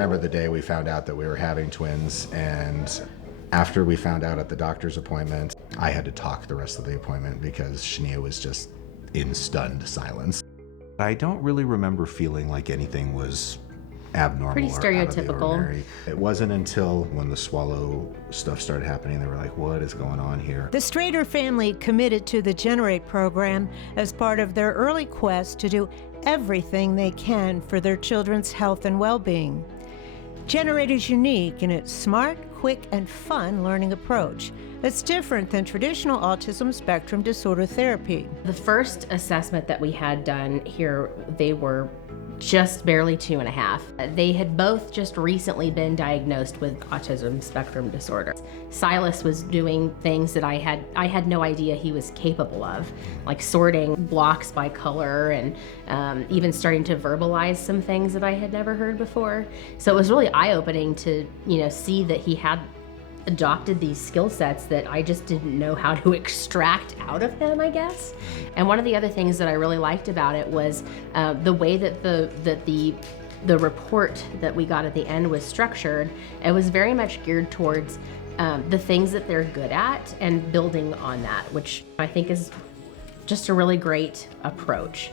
remember the day we found out that we were having twins, and after we found out at the doctor's appointment, I had to talk the rest of the appointment because Shania was just in stunned silence. I don't really remember feeling like anything was abnormal. Pretty stereotypical. Or out of the ordinary. It wasn't until when the swallow stuff started happening, they were like, what is going on here? The Strader family committed to the genArete program as part of their early quest to do everything they can for their children's health and well-being. genArete is unique in its smart, quick, and fun learning approach that's different than traditional autism spectrum disorder therapy. The first assessment that we had done here, they were just barely 2.5. They had both just recently been diagnosed with autism spectrum disorder. Silas was doing things that I had no idea he was capable of, like sorting blocks by color and even starting to verbalize some things that I had never heard before. So it was really eye-opening to, see that he had adopted these skill sets that I just didn't know how to extract out of him, I guess. And one of the other things that I really liked about it was the way that the report that we got at the end was structured. It was very much geared towards the things that they're good at and building on that, which I think is just a really great approach.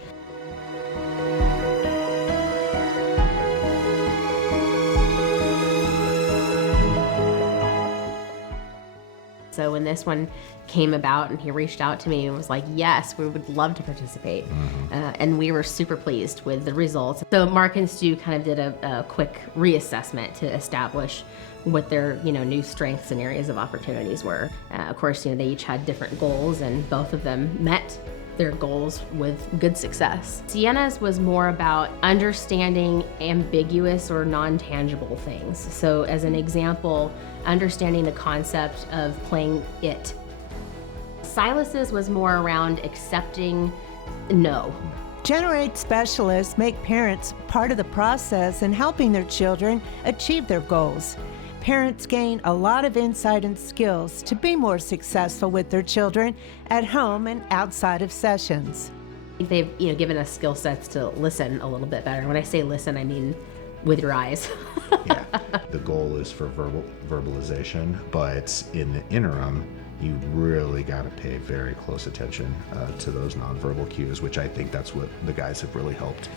So when this one came about and he reached out to me and was like, yes, we would love to participate. And we were super pleased with the results. So Mark and Stu kind of did a quick reassessment to establish what their new strengths and areas of opportunities were. Of course, they each had different goals and both of them met their goals with good success. Sienna's was more about understanding ambiguous or non-tangible things. So as an example, understanding the concept of playing it. Silas's was more around accepting no. genArete specialists make parents part of the process in helping their children achieve their goals. Parents gain a lot of insight and skills to be more successful with their children at home and outside of sessions. They've given us skill sets to listen a little bit better. When I say listen, I mean with your eyes. Yeah. The goal is for verbalization, but in the interim, you really got to pay very close attention to those nonverbal cues, which I think that's what the guys have really helped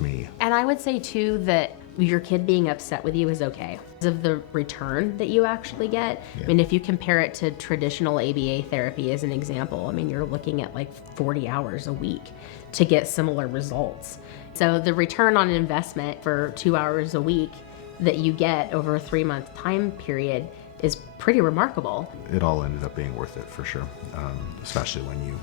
me. And I would say too that your kid being upset with you is okay because of the return that you actually get. Yeah. I mean, if you compare it to traditional ABA therapy as an example, I mean, you're looking at like 40 hours a week to get similar results. So the return on investment for 2 hours a week that you get over a 3-month time period is pretty remarkable. It all ended up being worth it for sure, especially when you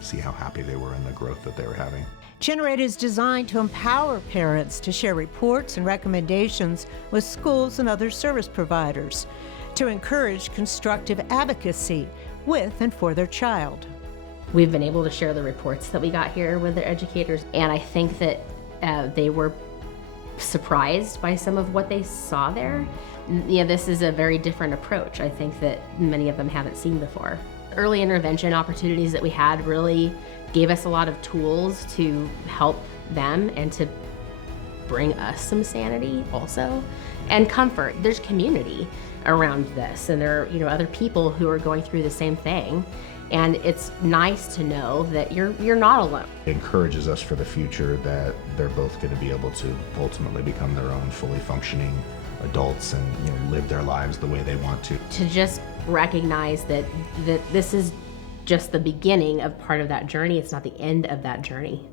see how happy they were in the growth that they were having. genArete is designed to empower parents to share reports and recommendations with schools and other service providers to encourage constructive advocacy with and for their child. We've been able to share the reports that we got here with their educators, and I think that they were surprised by some of what they saw there. This is a very different approach, I think, that many of them haven't seen before. Early intervention opportunities that we had really gave us a lot of tools to help them and to bring us some sanity also, and comfort. There's community around this, and there are other people who are going through the same thing, and it's nice to know that you're not alone. It encourages us for the future that they're both going to be able to ultimately become their own fully functioning adults and live their lives the way they want to. To just recognize that this is just the beginning of part of that journey. It's not the end of that journey.